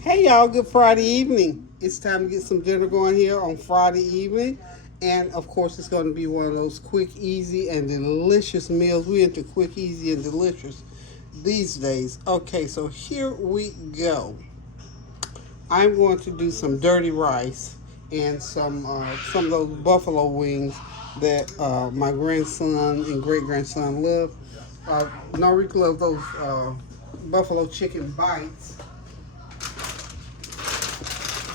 Hey y'all, good Friday evening. It's time to get some dinner going here on Friday evening. And of course, it's going to be one of those quick, easy, and delicious meals. We're into quick, easy, and delicious these days. Okay, so here we go. I'm going to do some dirty rice and some of those buffalo wings that my grandson and great grandson love. Noriko loves those buffalo chicken bites.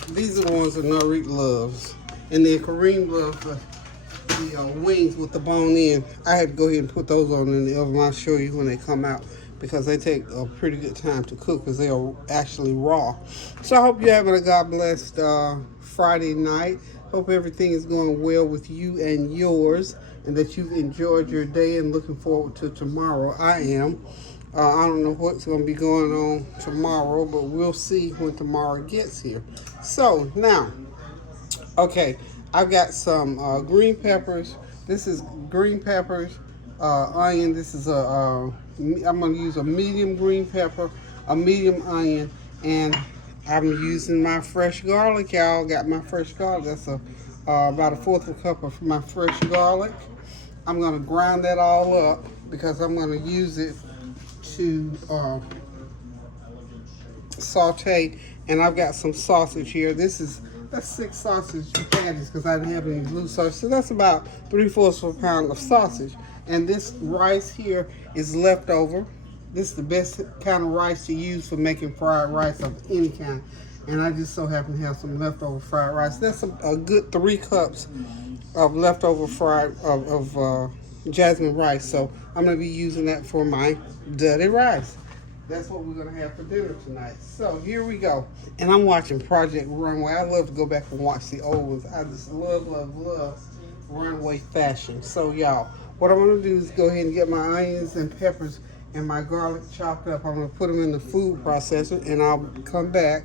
These are the ones that Narik loves. And then Kareem loves the wings with the bone in. I had to go ahead and put those on in the oven. I'll show you when they come out because they take a pretty good time to cook because they are actually raw. So I hope you're having a God blessed Friday night. Hope everything is going well with you and yours and that you've enjoyed your day and looking forward to tomorrow. I am. I don't know what's going to be going on tomorrow, but we'll see when tomorrow gets here. So now, okay, I've got some green peppers. This is green peppers, onion. This is I'm going to use a medium green pepper, a medium onion, and I'm using my fresh garlic, y'all. Got my fresh garlic. That's about a fourth of a cup of my fresh garlic. I'm going to grind that all up because I'm going to use it to saute, and I've got some sausage here. That's 6 sausage patties because I didn't have any blue sausage, so that's about 3/4 of a pound of sausage. And this rice here is leftover. This is the best kind of rice to use for making fried rice of any kind, and I just so happen to have some leftover fried rice. That's a good 3 cups of leftover fried of jasmine rice. So I'm going to be using that for my dirty rice. That's what we're going to have for dinner tonight. So here we go. And I'm watching Project Runway. I love to go back and watch the old ones. I just love Runway fashion. So y'all, what I'm going to do is go ahead and get my onions and peppers and my garlic chopped up. I'm going to put them in the food processor and I'll come back,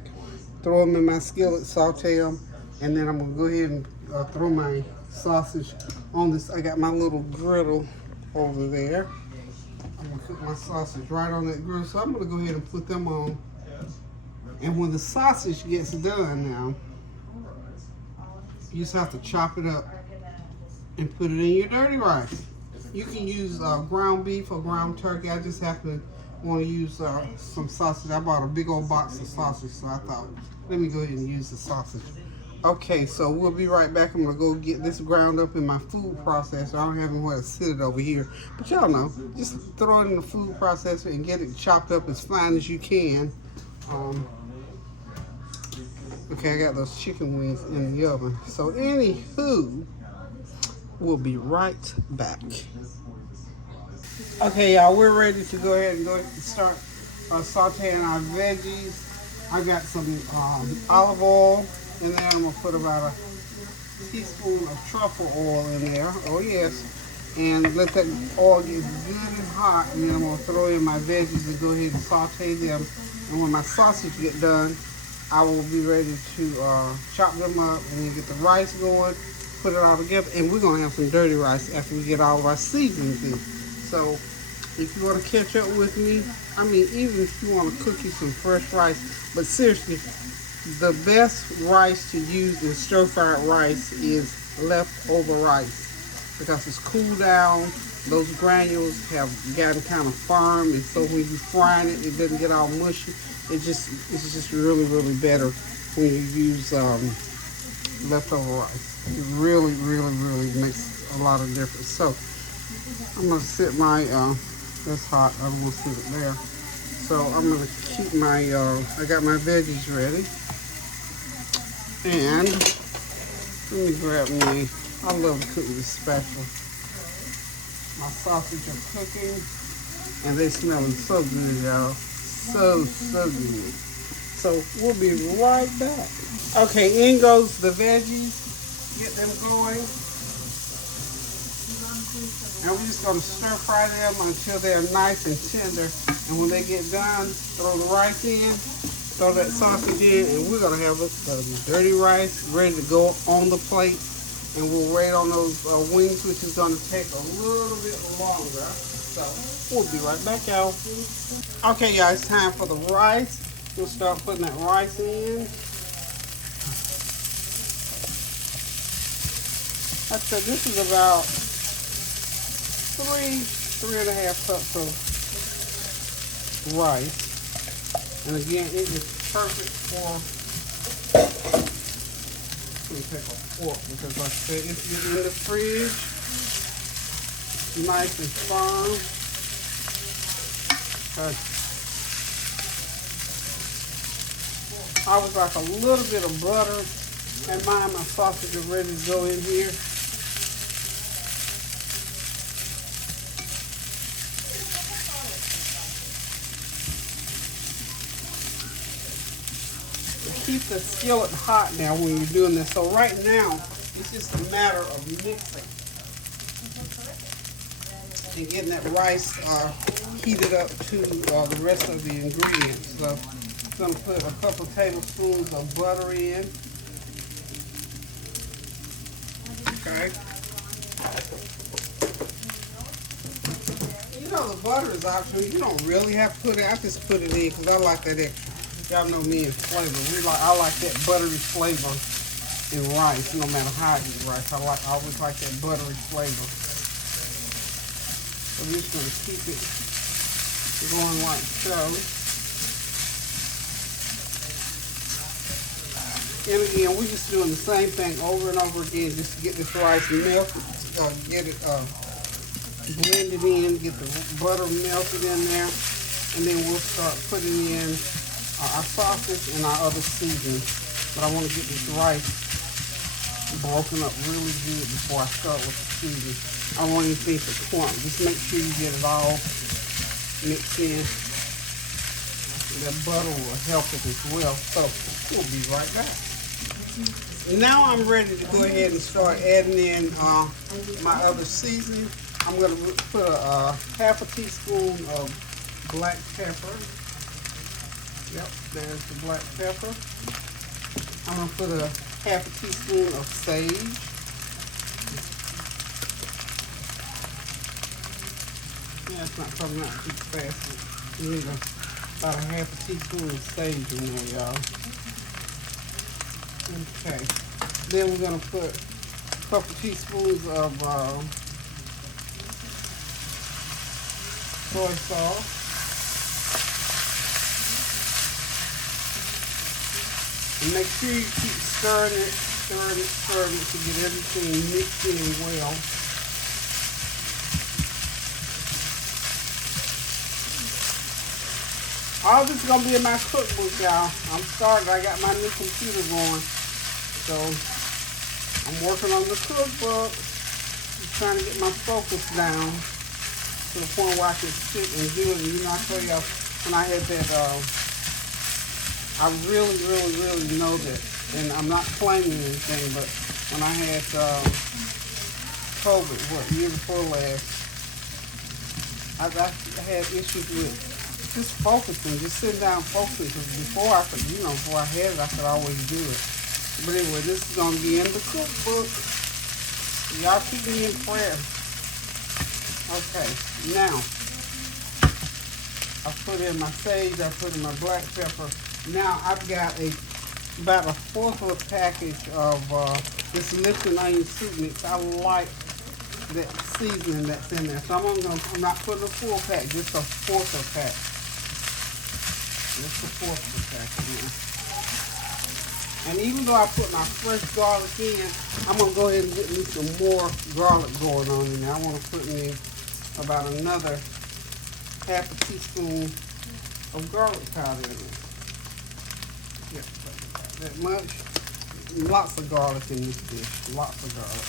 throw them in my skillet, saute them, and then I'm going to go ahead and throw my sausage on this. I got my little griddle over there. I'm going to cook my sausage right on that grill. So I'm going to go ahead and put them on. And when the sausage gets done now, you just have to chop it up and put it in your dirty rice. You can use ground beef or ground turkey. I just happen to want to use some sausage. I bought a big old box of sausage, so I thought, let me go ahead and use the sausage. Okay, so we'll be right back. I'm going to go get this ground up in my food processor. I don't have anywhere to sit it over here. But y'all know, just throw it in the food processor and get it chopped up as fine as you can. Okay, I got those chicken wings in the oven. So anywho, we'll be right back. Okay, y'all, we're ready to go ahead and start sauteing our veggies. I got some olive oil in there. I'm gonna put about a teaspoon of truffle oil in there. Oh yes, and let that oil get good and hot. And then I'm gonna throw in my veggies and go ahead and saute them. And when my sausage get done, I will be ready to chop them up and then get the rice going, put it all together, and we're gonna have some dirty rice after we get all of our seasonings in. So if you want to catch up with me, I mean, even if you want to cook you some fresh rice, but seriously, the best rice to use in stir-fried rice is leftover rice because it's cooled down. Those granules have gotten kind of firm, and so when you frying it, it doesn't get all mushy. It's just really better when you use leftover rice. It really makes a lot of difference. So I'm gonna sit my that's hot. I don't want to sit it there. So I'm gonna keep my I got my veggies ready, and let me grab me. I love to cook with this spatula. My sausage are cooking, and they smelling so good, y'all. So good. So we'll be right back. Okay, in goes the veggies. Get them going. And we're just going to stir fry them until they're nice and tender. And when they get done, throw the rice in, throw that sausage in, and we're going to have dirty rice ready to go on the plate. And we'll wait on those wings, which is going to take a little bit longer. So we'll be right back, y'all. Okay, y'all, it's time for the rice. We'll start putting that rice in. Like I said, this is about three and a half cups of rice. And again, it is perfect for, let me take a fork because like I said, it's in the fridge, nice and firm. Okay. I was like a little bit of butter and my sausage is ready to go in here. Keep the skillet hot now when you're doing this. So right now, it's just a matter of mixing and getting that rice heated up to the rest of the ingredients. So I'm going to put a couple tablespoons of butter in. Okay. You know the butter is optional. You don't really have to put it. I just put it in because I like that extra. Y'all know me and flavor. I like that buttery flavor in rice, no matter how I eat rice. I always like that buttery flavor. So we're just gonna keep it going like so. And again, we're just doing the same thing over and over again, just to get this rice melted, get it blended in, get the butter melted in there, and then we'll start putting in our sausage and our other seasoning. But I want to get this rice broken up really good before I start with the seasoning. I don't want anything to clump. Just make sure you get it all mixed in. That butter will help it as well. So we'll be right back. Now I'm ready to go ahead and start adding in my other seasoning. I'm going to put a half a teaspoon of black pepper. Yep, there's the black pepper. I'm going to put a half a teaspoon of sage. Yeah, it's probably not too fast. You need about a half a teaspoon of sage in there, y'all. Okay. Then we're going to put a couple teaspoons of soy sauce. And make sure you keep stirring it to get everything mixed in well. All this is going to be in my cookbook, y'all. I'm starting. I got my new computer going. So, I'm working on the cookbook. Just trying to get my focus down to the point where I can sit and do it. And you know, I tell y'all, when I had that, I really know that, and I'm not claiming anything, but when I had COVID, year before last, I had issues with just focusing, just sitting down focusing, because before I could, before I had it, I could always do it. But anyway, this is going to be in the cookbook. Y'all keep me in prayer. Okay, now, I put in my sage, I put in my black pepper. Now I've got about a fourth of a package of this Orppers and Onion soup mix. I like that seasoning that's in there. So I'm not putting a full pack, just a fourth of a pack. Just a fourth of a pack in there. And even though I put my fresh garlic in, I'm going to go ahead and get me some more garlic going on in there. I want to put in about another half a teaspoon of garlic powder in there. Yep, that much. Lots of garlic in this dish. Lots of garlic.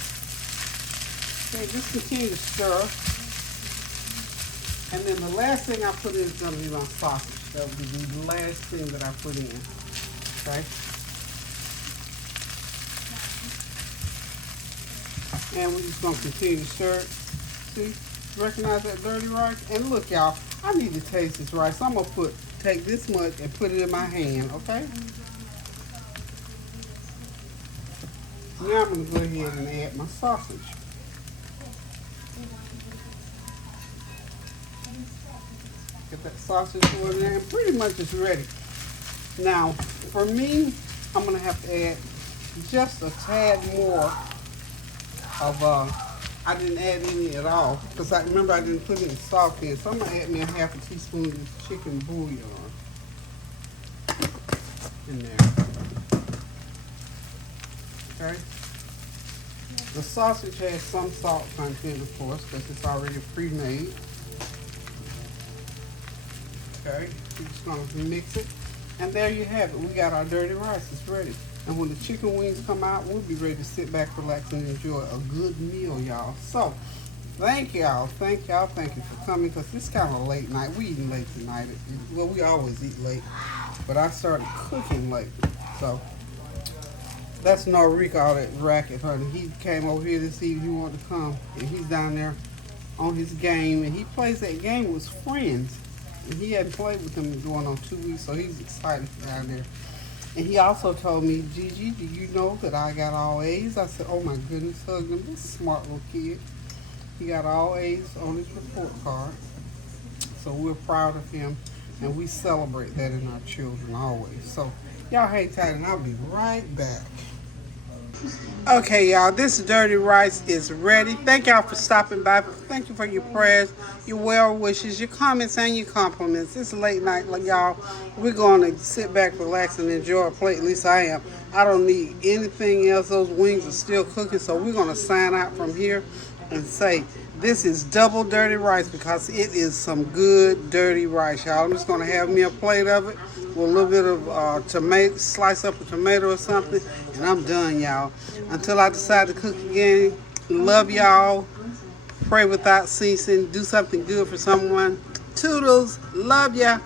Okay, just continue to stir. And then the last thing I put in is going to be my sausage. That will be the last thing that I put in. Okay? And we're just going to continue to stir it. See? Recognize that dirty rice? And look, y'all, I need to taste this rice. So I'm going to take this much and put it in my hand, okay? Now I'm going to go ahead and add my sausage. Get that sausage going there, and pretty much it's ready. Now, for me, I'm gonna have to add just a tad more of I didn't add any at all because I remember I didn't put any salt in. So I'm gonna add me a half a teaspoon of this chicken bouillon in there. Okay. The sausage has some salt content, of course, because it's already pre-made. Okay, we're just gonna mix it, and there you have it. We got our dirty rice. It's ready. And when the chicken wings come out, we'll be ready to sit back, relax, and enjoy a good meal, y'all. So, thank y'all, thank you for coming, because it's kind of a late night. We eating late tonight. Well, we always eat late, but I started cooking late, so. That's Norrica, all that racket, honey. He came over here this evening. He wanted to come, and he's down there on his game, and he plays that game with friends. And he hadn't played with them in going on 2 weeks, so he's excited down there. And he also told me, Gigi, do you know that I got all A's? I said, oh my goodness, husband, this is a smart little kid. He got all A's on his report card. So we're proud of him, and we celebrate that in our children always. So y'all hang tight, and I'll be right back. Okay, y'all, this dirty rice is ready. Thank y'all for stopping by. Thank you for your prayers, your well wishes, your comments, and your compliments. It's late night, y'all. We're going to sit back, relax, and enjoy a plate. At least I am. I don't need anything else. Those wings are still cooking, so we're going to sign out from here and say this is double dirty rice because it is some good dirty rice, y'all. I'm just going to have me a plate of it with a little bit of tomato, slice up a tomato or something, and I'm done, y'all. Until I decide to cook again, love y'all. Pray without ceasing. Do something good for someone. Toodles. Love ya.